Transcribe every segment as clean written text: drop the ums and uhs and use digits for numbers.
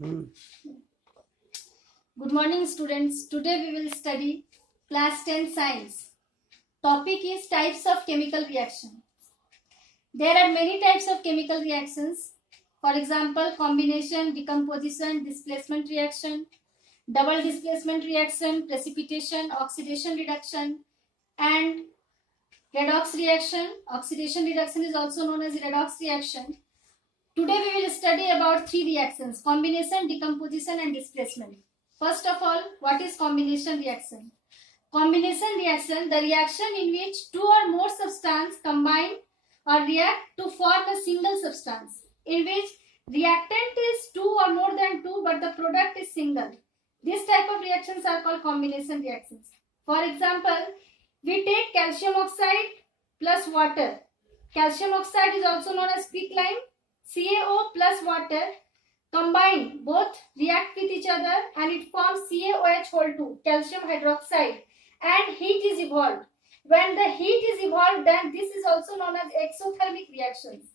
Good morning, students. Today we will study class 10 science. Topic is types of chemical reaction. There are many types of chemical reactions. For example, combination, decomposition, displacement reaction, double displacement reaction, precipitation, oxidation reduction, and redox reaction. Oxidation reduction is also known as redox reaction. Today we will study about three reactions: combination, decomposition, and displacement. First of all, what is combination reaction? Combination reaction, the reaction in which two or more substances combine or react to form a single substance, in which reactant is two or more than two but the product is single. This type of reactions are called combination reactions. For example, we take calcium oxide plus water. Calcium oxide is also known as quicklime. CaO plus water combine, both react with each other and it forms CaOH2, calcium hydroxide, and heat is evolved. When the heat is evolved, then this is also known as exothermic reactions.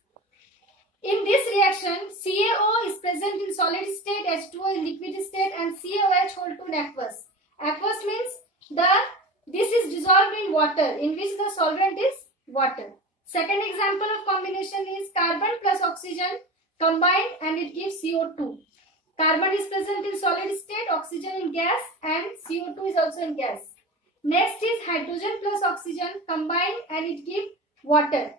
In this reaction, CaO is present in solid state, H2O in liquid state, and CaOH2 in aqueous. Aqueous means this is dissolved in water, in which the solvent is water. Second example of combination is carbon plus oxygen combined and it gives CO2. Carbon is present in solid state, oxygen in gas, and CO2 is also in gas. Next is hydrogen plus oxygen combined and it gives water.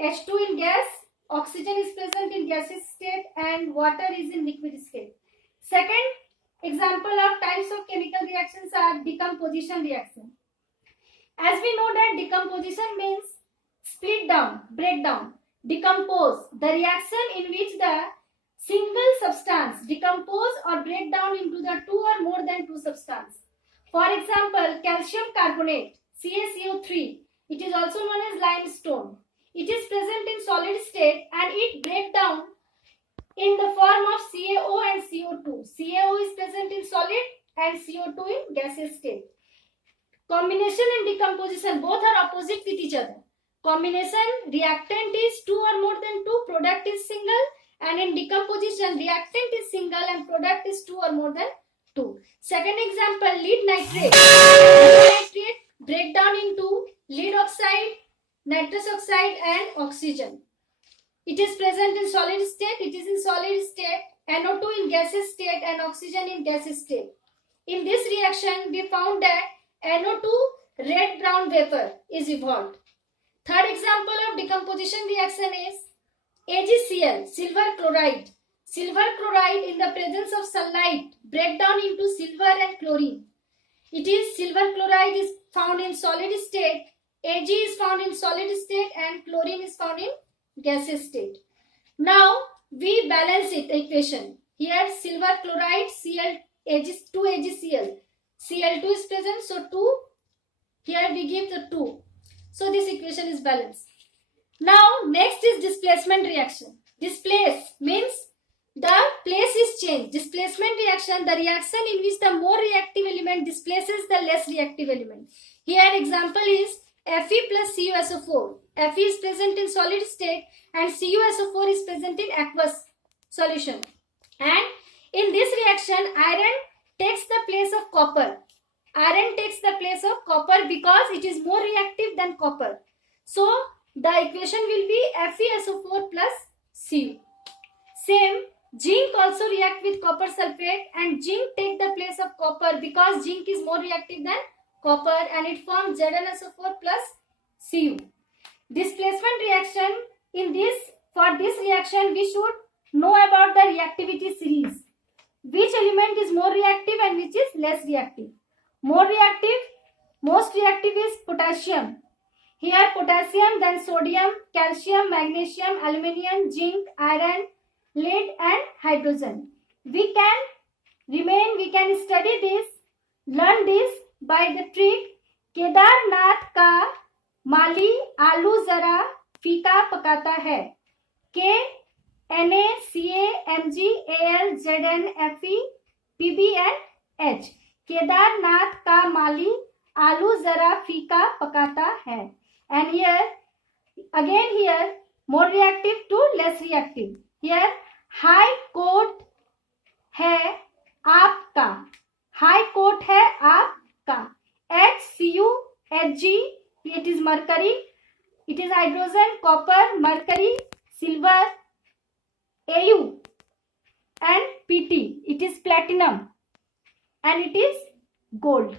H2 in gas, oxygen is present in gaseous state and water is in liquid state. Second example of types of chemical reactions are decomposition reaction. As we know that decomposition means split down, break down, decompose, the reaction in which the single substance decompose or break down into the two or more than two substances. For example, calcium carbonate, CaCO3, it is also known as limestone. It is present in solid state and it breaks down in the form of CaO and CO2. CaO is present in solid and CO2 in gaseous state. Combination and decomposition both are opposite with each other. Combination, reactant is two or more than two, product is single, and in decomposition, reactant is single and product is two or more than two. Second example, lead nitrate. Lead nitrate break down into lead oxide, nitrous oxide and oxygen. It is present in solid state, it is in solid state, NO2 in gaseous state and oxygen in gaseous state. In this reaction, we found that NO2 red-brown vapor is evolved. Third example of decomposition reaction is AgCl, silver chloride. Silver chloride in the presence of sunlight break down into silver and chlorine. It is silver chloride is found in solid state, Ag is found in solid state and chlorine is found in gaseous state. Now we balance it equation. Here silver chloride Cl, 2 AgCl. Cl2 is present, so 2. Here we give the 2. So this equation is balanced. Now next is displacement reaction. Displace means the place is changed. Displacement reaction, the reaction in which the more reactive element displaces the less reactive element. Here example is Fe plus CuSO4. Fe is present in solid state and CuSO4 is present in aqueous solution. And in this reaction, iron takes the place of copper. Iron takes the place of copper because it is more reactive than copper. So the equation will be FeSO4 plus Cu. Same, zinc also react with copper sulfate and zinc take the place of copper because zinc is more reactive than copper and it forms ZnSO4 plus Cu. Displacement reaction, for this reaction we should know about the reactivity series. Which element is more reactive and which is less reactive. More reactive, most reactive is potassium. Here potassium, then sodium, calcium, magnesium, aluminium, zinc, iron, lead and hydrogen. We can study this, learn this by the trick. Kedarnath का माली आलू जरा फीका पकाता है. KNACAMGALZNFE Kedarnath का माली आलू जरा फीका पकाता है. And here more reactive to less reactive. Here high court है आपका, हाई कोर्ट है आपका, HCuHg it is mercury, it is hydrogen, copper, mercury, silver, Au, and Pt it is platinum, and it is gold.